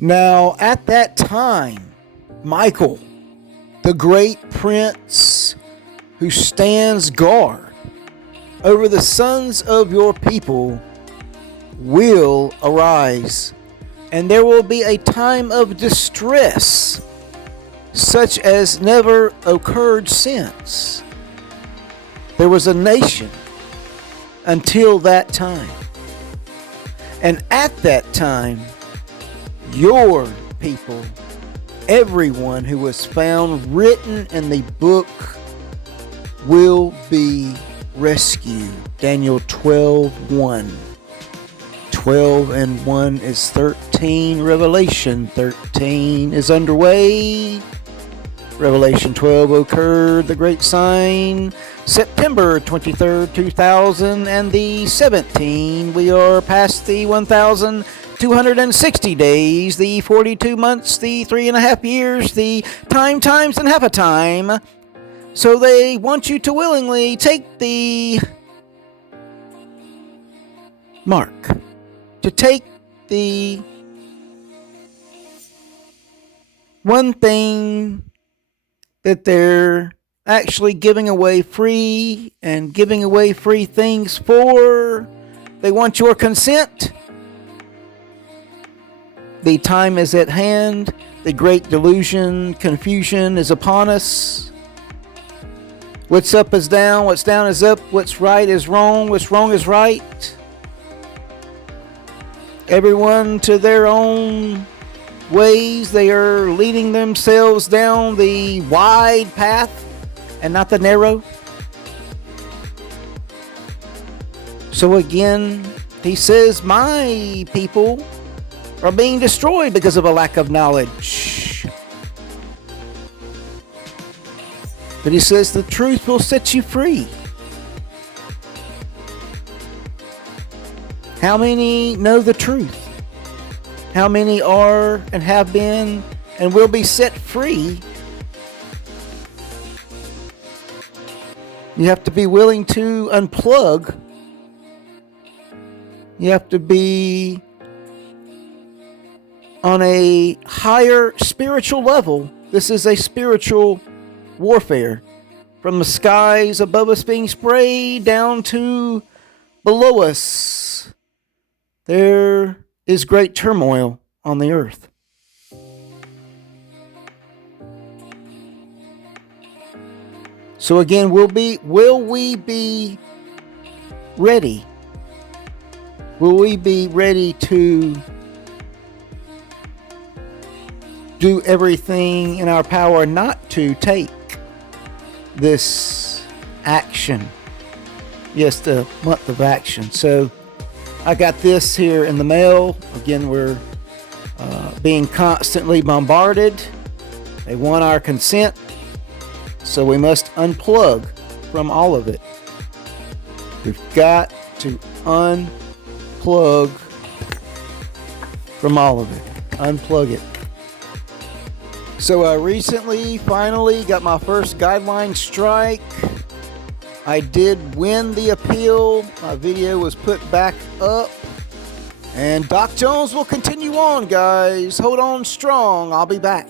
Now, at that time, Michael, the great prince who stands guard over the sons of your people, will arise, and there will be a time of distress such as never occurred since there was a nation until that time. And at that time, your people, everyone who was found written in the book, will be rescued. Daniel 12:1. 12 and 1 is 13. Revelation 13 is underway. Revelation 12 occurred, the great sign, September 23rd, 2017. We are past the 1,260 days, the 42 months, the 3.5 years, the times and half a time. So they want you to willingly take the mark, to take the one thing that they're actually giving away free and giving away free things for. They want your consent. The time is at hand. The great delusion, confusion is upon us. What's up is down, what's down is up, what's right is wrong, what's wrong is right. Everyone to their own ways. They are leading themselves down the wide path and not the narrow. So again, he says, my people are being destroyed because of a lack of knowledge. But he says the truth will set you free. How many know the truth? How many are and have been and will be set free? You have to be willing to unplug. You have to be on a higher spiritual level. This is a spiritual warfare. From the skies above us being sprayed down to below us, there is great turmoil on the earth. So again, will we be ready? Will we be ready to do everything in our power not to take this action? Yes, the month of action. So I got this here in the mail. Again, we're being constantly bombarded. They want our consent, so we must unplug from all of it. We've got to unplug from all of it. Unplug it. So I recently, finally, got my first guideline strike. I did win the appeal. My video was put back up. And Doc Jones will continue on, guys. Hold on strong. I'll be back.